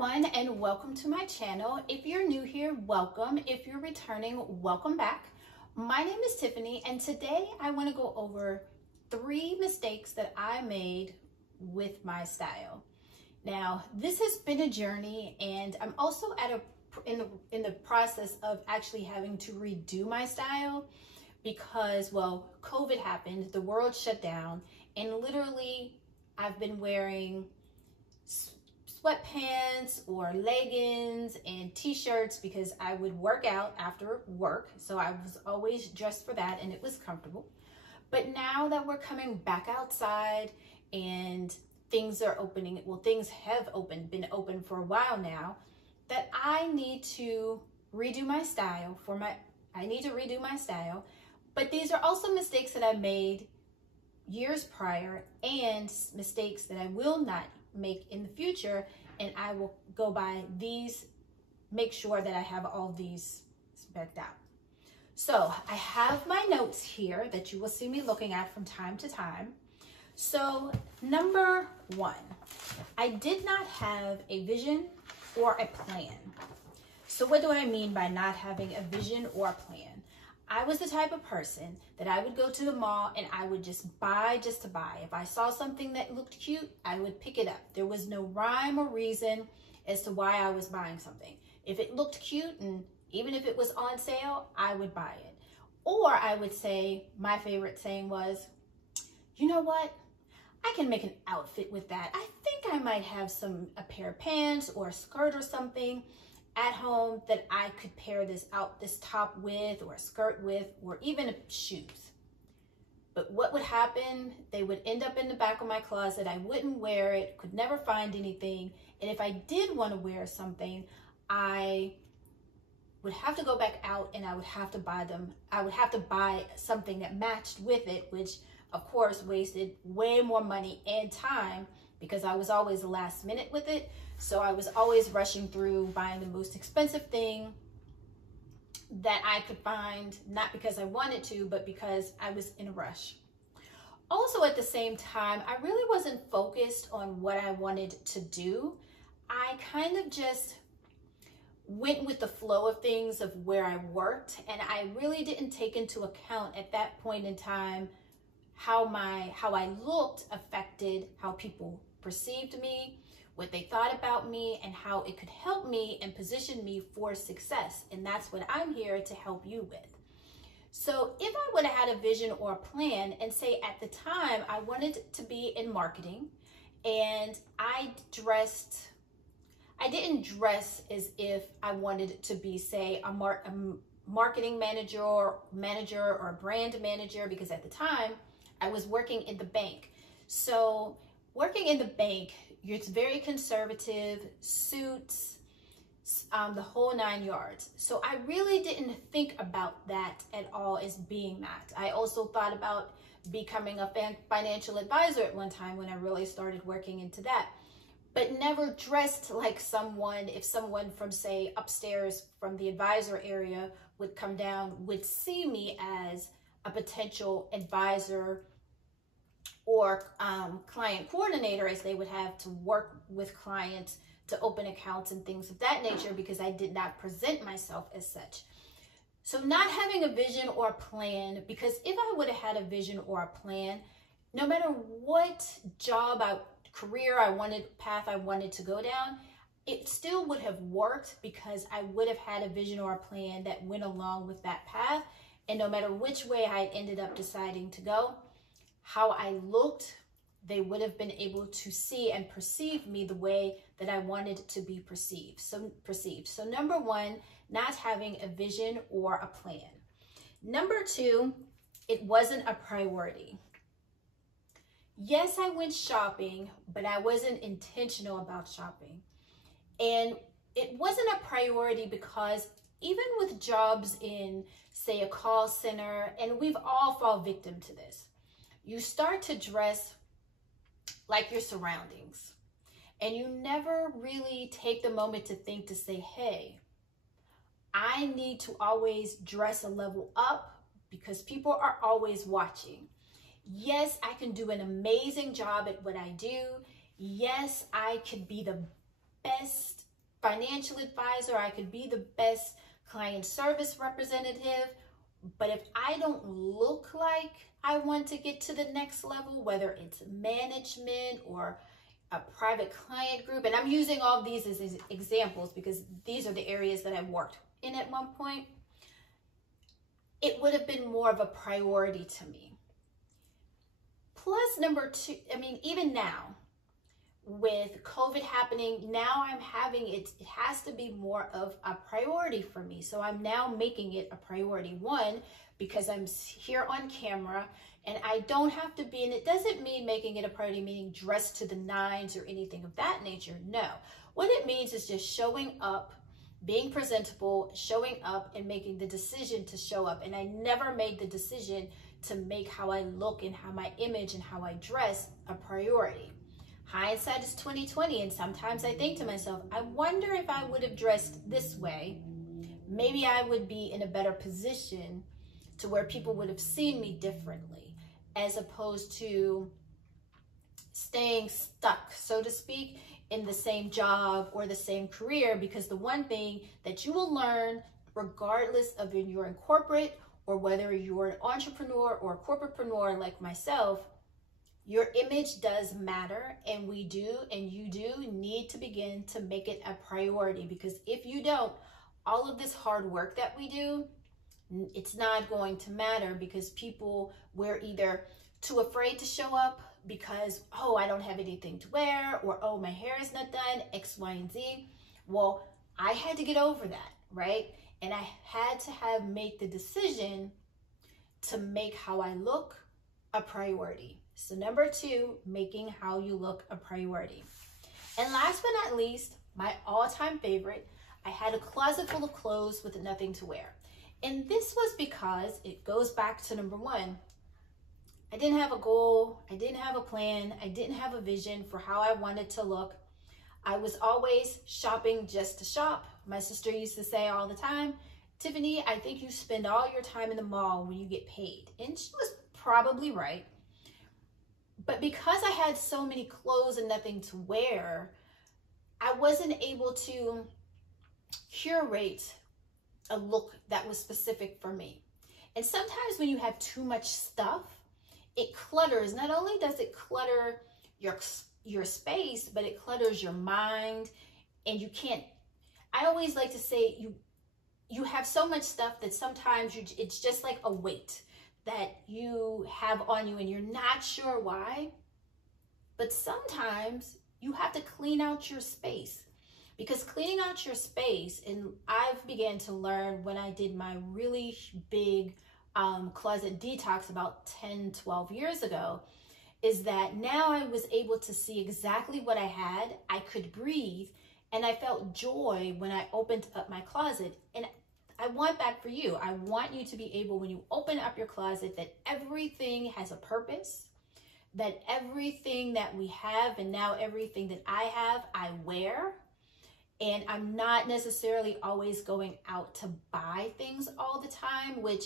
everyone, and welcome to my channel. If you're new here, welcome. If you're returning, welcome back. My name is Tiffany, and today I want to go over 3 mistakes that I made with my style. Now, this has been a journey, and I'm also in the process of actually having to redo my style because, well, COVID happened, the world shut down, and literally I've been wearing sweatpants or leggings and t-shirts because I would work out after work. So I was always dressed for that and it was comfortable. But now that we're coming back outside and things are opening, well, things have been open for a while now, that I need to redo my style But these are also mistakes that I made years prior and mistakes that I will not make in the future, and I will go by these, make sure that I have all these specced out. So I have my notes here that you will see me looking at from time to time. So number 1, I did not have a vision or a plan. So what do I mean by not having a vision or a plan? I was the type of person that I would go to the mall and I would just buy just to buy. If I saw something that looked cute, I would pick it up. There was no rhyme or reason as to why I was buying something. If it looked cute and even if it was on sale, I would buy it. Or I would say, my favorite saying was, you know what? I can make an outfit with that. I think I might have a pair of pants or a skirt or something at home that I could pair this top with, or a skirt with, or even shoes. But what would happen? They would end up in the back of my closet. I wouldn't wear it, could never find anything. And if I did want to wear something, I would have to go back out and I would have to buy them. I would have to buy something that matched with it, which of course wasted way more money and time because I was always the last minute with it. So I was always rushing through buying the most expensive thing that I could find, not because I wanted to, but because I was in a rush. Also at the same time, I really wasn't focused on what I wanted to do. I kind of just went with the flow of things of where I worked, and I really didn't take into account at that point in time how I looked affected how people perceived me, what they thought about me, and how it could help me and position me for success. And that's what I'm here to help you with. So if I would have had a vision or a plan, and say at the time I wanted to be in marketing, and I didn't dress as if I wanted to be, say, a marketing manager or a brand manager, because at the time I was working in the bank. So working in the bank, it's very conservative, suits, the whole 9 yards. So I really didn't think about that at all as being that. I also thought about becoming a financial advisor at one time when I really started working into that, but never dressed like someone. If someone from, say, upstairs from the advisor area would come down, would see me as a potential advisor or client coordinator, as they would have to work with clients to open accounts and things of that nature, because I did not present myself as such. So not having a vision or a plan, because if I would have had a vision or a plan, no matter what path I wanted to go down, it still would have worked because I would have had a vision or a plan that went along with that path. And no matter which way I ended up deciding to go, how I looked, they would have been able to see and perceive me the way that I wanted to be perceived. So number 1, not having a vision or a plan. Number 2, it wasn't a priority. Yes, I went shopping, but I wasn't intentional about shopping. And it wasn't a priority because even with jobs in, say, a call center, and we've all fallen victim to this, you start to dress like your surroundings, and you never really take the moment to think to say, hey, I need to always dress a level up because people are always watching. Yes, I can do an amazing job at what I do. Yes, I could be the best financial advisor. I could be the best client service representative. But if I don't look like I want to get to the next level, whether it's management or a private client group, and I'm using all these as examples because these are the areas that I've worked in at one point, it would have been more of a priority to me. Plus, number two, I mean, even now, with COVID happening, now I'm having it has to be more of a priority for me. So I'm now making it a priority. One, because I'm here on camera and I don't have to be, and it doesn't mean making it a priority, meaning dressed to the nines or anything of that nature. No, what it means is just showing up, being presentable, showing up and making the decision to show up. And I never made the decision to make how I look and how my image and how I dress a priority. Hindsight is 20/20, and sometimes I think to myself, I wonder if I would have dressed this way, maybe I would be in a better position to where people would have seen me differently, as opposed to staying stuck, so to speak, in the same job or the same career. Because the one thing that you will learn, regardless of if you're in corporate or whether you're an entrepreneur or a corporatepreneur like myself, your image does matter, and we do, and you do need to begin to make it a priority, because if you don't, all of this hard work that we do, it's not going to matter, because people, we're either too afraid to show up because, oh, I don't have anything to wear, or, oh, my hair is not done, X, Y, and Z. Well, I had to get over that, right? And I had to make the decision to make how I look a priority. So number two, making how you look a priority. And last but not least, my all-time favorite, I had a closet full of clothes with nothing to wear. And this was because it goes back to number one. I didn't have a goal. I didn't have a plan. I didn't have a vision for how I wanted to look. I was always shopping just to shop. My sister used to say all the time, Tiffany, I think you spend all your time in the mall when you get paid. And she was probably right. But because I had so many clothes and nothing to wear, I wasn't able to curate a look that was specific for me. And sometimes when you have too much stuff, it clutters. Not only does it clutter your space, but it clutters your mind, and you can't, I always like to say, you have so much stuff that sometimes it's just like a weight that you have on you and you're not sure why. But sometimes you have to clean out your space, because cleaning out your space, and I've began to learn when I did my really big closet detox about 10, 12 years ago, is that now I was able to see exactly what I had. I could breathe, and I felt joy when I opened up my closet. And I want that for you. I want you to be able, when you open up your closet, that everything has a purpose, that everything that we have, and now everything that I have, I wear. And I'm not necessarily always going out to buy things all the time, which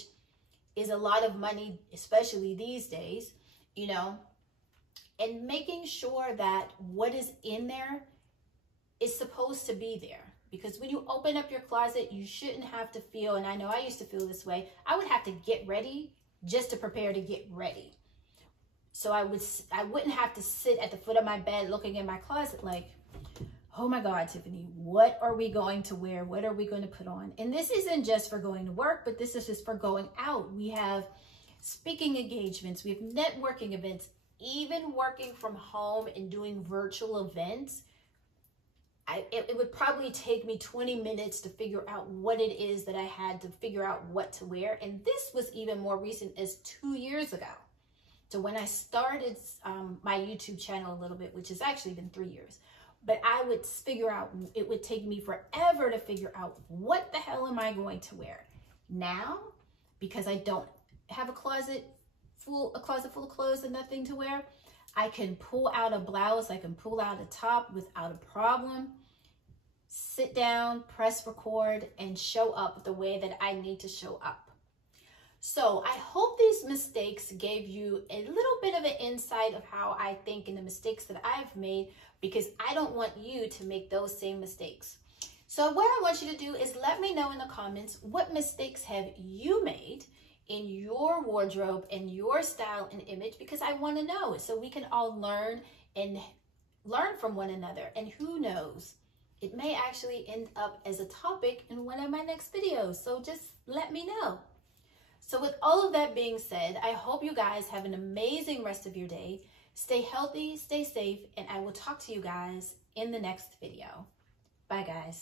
is a lot of money, especially these days, you know, and making sure that what is in there is supposed to be there. Because when you open up your closet, you shouldn't have to feel, and I know I used to feel this way, I would have to get ready just to prepare to get ready. So I wouldn't have to sit at the foot of my bed looking in my closet like, oh my God, Tiffany, what are we going to wear? What are we going to put on? And this isn't just for going to work, but this is just for going out. We have speaking engagements, we have networking events, even working from home and doing virtual events. It would probably take me 20 minutes to figure out what it is that I had to figure out what to wear. And this was even more recent as 2 years ago. So when I started my YouTube channel a little bit, which has actually been 3 years, but I would figure out, it would take me forever to figure out what the hell am I going to wear. Now, because I don't have a closet full of clothes and nothing to wear, I can pull out a blouse, I can pull out a top without a problem, sit down, press record, and show up the way that I need to show up. So I hope these mistakes gave you a little bit of an insight of how I think and the mistakes that I've made, because I don't want you to make those same mistakes. So what I want you to do is let me know in the comments, what mistakes have you made in your wardrobe and your style and image, because I want to know, so we can all learn from one another. And who knows, it may actually end up as a topic in one of my next videos. So just let me know. So with all of that being said, I hope you guys have an amazing rest of your day. Stay healthy, stay safe, and I will talk to you guys in the next video. Bye, guys.